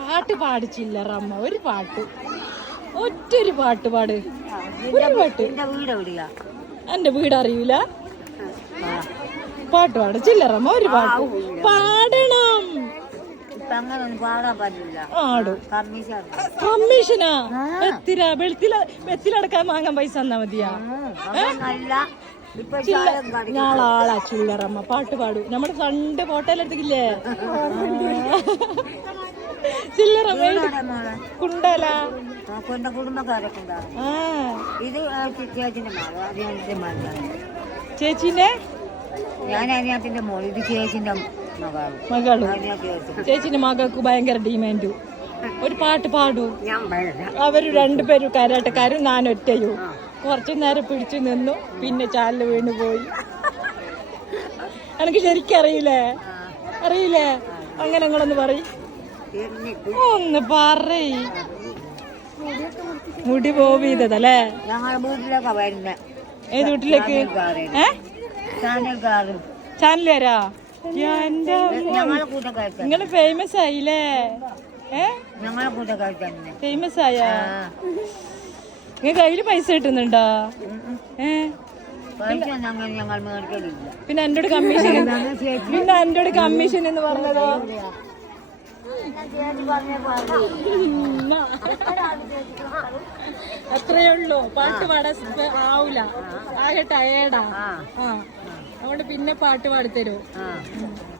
പാട്ട് പാടിച്ചില്ലറമ്മ. ഒരു പാട്ട്, ഒറ്റൊരു പാട്ട് പാട്. ഒരു പാട്ട്. എന്റെ വീട് അറിയൂല? പാട്ട് പാട് ചില്ലറമ്മ. ഒരു പാട്ട് പാടണം. ആടും. കമ്മീഷനാ? വെത്തിലടക്കാൻ വാങ്ങാൻ പൈസ തന്നാ മതിയാ? ഞാളാളാ ചില്ലറമ്മ. പാട്ട് പാടൂ. നമ്മുടെ സൺഡേ ഫോട്ടോയിലെടുത്തില്ലേ ചില്ലറമ്മ? കുണ്ടല ചേച്ചിന്റെ മകളു. ചേച്ചിന്റെ മകൾക്ക് ഭയങ്കര ഡിമാൻഡ്. ഒരു പാട്ട് പാടൂ. അവര് രണ്ടുപേരും കരാട്ടക്കാരും ഞാൻ ഒറ്റയും. കുറച്ചു നേരം പിടിച്ചു നിന്നു, പിന്നെ ചാലില് വീണു പോയി. എനിക്ക് ശരിക്കറിയില്ലേ? അറിയില്ലേ? അങ്ങനെ നിങ്ങളൊന്ന് പറയും. ഒന്ന് പറയ്. മുടി പോവ് ചെയ്തതല്ലേ? ഏത് വീട്ടിലേക്ക്? ചാനലുകാരാ? നിങ്ങള് ഫേമസ് ആയില്ലേ? ഫേമസ് ആയാ? നിങ്ങ കയ്യില് പൈസ കിട്ടുന്നുണ്ടോ? പിന്നെ എന്നോട് കമ്മീഷൻ, പിന്നെ എന്നോട് കമ്മീഷൻ എന്ന് പറഞ്ഞതോ? അത്രയേ ഉള്ളൂ. പാട്ട് പാടാൻ ആവൂല, ആകെ ടയേർഡാ. അതുകൊണ്ട് പിന്നെ പാട്ട് പാടിത്തരൂ.